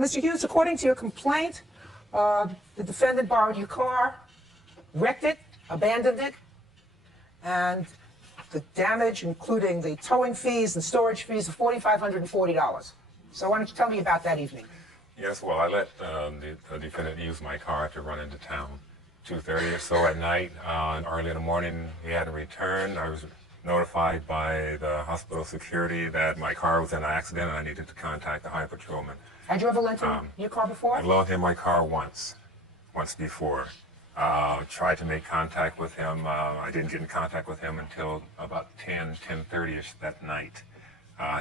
Mr. Hughes, according to your complaint, the defendant borrowed your car, wrecked it, abandoned it, and the damage, including the towing fees and storage fees, of $4,540. So why don't you tell me about that evening? Yes, well, I let the defendant use my car to run into town. 2:30 or so at night, and early in the morning he hadn't returned. I was notified by the hospital security that my car was in an accident and I needed to contact the highway patrolman. Had you ever lent him your car before? I loaned him my car once before. Tried to make contact with him. I didn't get in contact with him until about 10:30ish that night.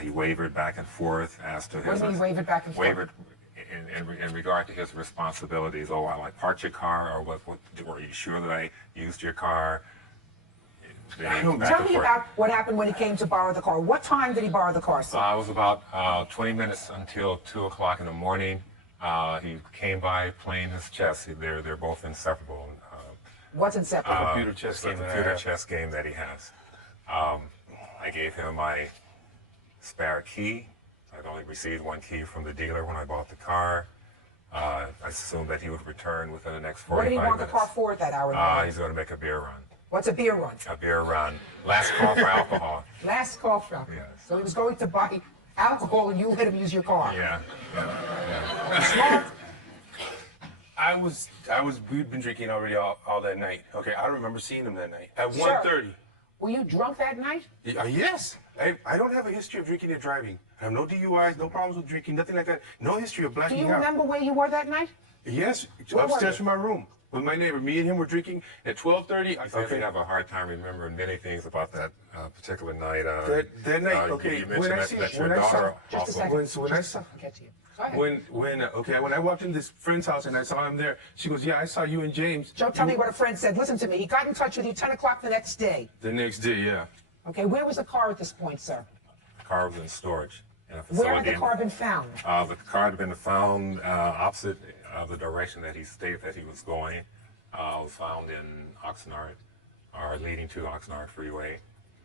He wavered back and forth as to his... What do you mean wavered back and forth? Wavered in regard to his responsibilities. Oh, I parked your car, or what? Were you sure that I used your car? Tell me about what happened when he came to borrow the car. What time did he borrow the car, sir? It was about 20 minutes until 2 o'clock in the morning. He came by playing his chess. They're both inseparable. What's inseparable? Computer chess game that he has. I gave him my spare key. I'd only received one key from the dealer when I bought the car. I assumed that he would return within the next 45 minutes. What did he want the car for at that hour? He's going to make a beer run. What's a beer run? A beer run. Last call for alcohol. Last call for alcohol. Yes. So he was going to buy alcohol and you let him use your car. Yeah. Smart. We'd been drinking already all that night. Okay, I remember seeing him that night at 1:30. Were you drunk that night? Yes. I don't have a history of drinking and driving. I have no DUIs, no problems with drinking, nothing like that. No history of blacking out. Do you remember where you were that night? Yes, upstairs from my room with my neighbor. Me and him were drinking at 12:30. I think you have a hard time remembering many things about that particular night. That night, okay. You mentioned that your daughter also... When I walked in this friend's house and I saw him there, she goes, yeah, I saw you and James. Joe, tell me what a friend said. Listen to me. He got in touch with you 10 o'clock the next day. The next day, yeah. Okay, where was the car at this point, sir? The car was in storage in a facility. Where had the car been found? The car had been found opposite the direction that he stated that he was going. It was found in Oxnard, or leading to Oxnard Freeway.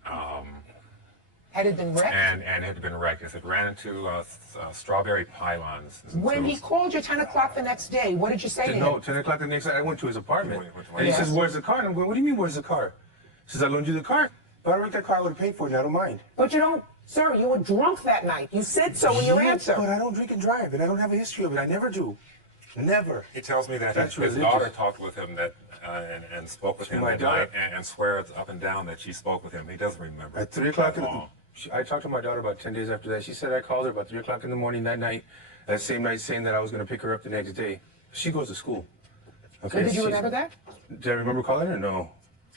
Had it been wrecked? And it had been wrecked. It ran into strawberry pylons. When he called you 10 o'clock the next day, what did you say to him? No, 10 o'clock the next day, I went to his apartment. And he says, where's the car? And I'm going, what do you mean, where's the car? He says, I loaned you the car. If I wrecked that car, I would have paid for it, and I don't mind. But you don't, sir, you were drunk that night. You said so in your answer. But I don't drink and drive, and I don't have a history of it. I never do. Never. He tells me that his daughter talked with him and spoke with him that night and swears up and down that she spoke with him. He doesn't remember. At 3 o'clock I talked to my daughter about 10 days after that. She said I called her about 3 o'clock in the morning that night, that same night, saying that I was going to pick her up the next day. She goes to school. Okay, so did you remember that? Did I remember calling her? No.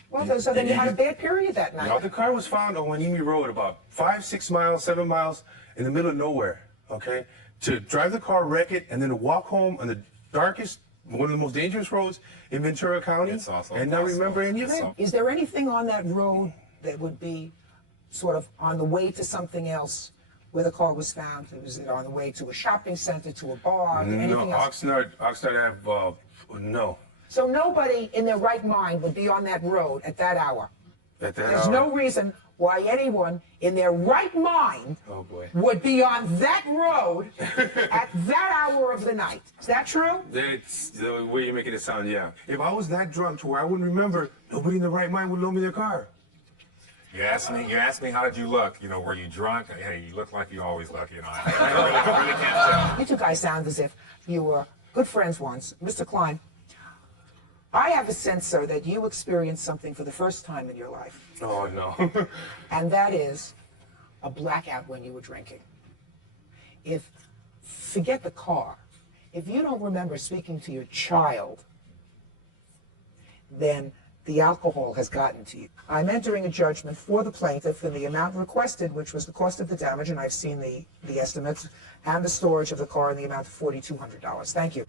Well, so then you had a bad period that night. No, the car was found on Wanimi Road, about 5, 6 miles, 7 miles, in the middle of nowhere, okay? To drive the car, wreck it, and then to walk home on the darkest, one of the most dangerous roads in Ventura County, and not remember any of it. Is there anything on that road that would be sort of on the way to something else where the car was found? Was it on the way to a shopping center, to a bar, anything else? Oxnard Ave, no. So nobody in their right mind would be on that road at that hour? There's no reason why anyone in their right mind would be on that road at that hour of the night. Is that true? That's the way you're making it sound, yeah. If I was that drunk to where I wouldn't remember, nobody in their right mind would loan me their car. You asked me, how did you look? You know, were you drunk? Hey, you look like you always look, you know. I really can't tell. You two guys sound as if you were good friends once. Mr. Klein, I have a sense, sir, that you experienced something for the first time in your life. Oh, no. And that is a blackout when you were drinking. Forget the car, if you don't remember speaking to your child, then the alcohol has gotten to you. I'm entering a judgment for the plaintiff in the amount requested, which was the cost of the damage, and I've seen the estimates, and the storage of the car in the amount of $4,200. Thank you.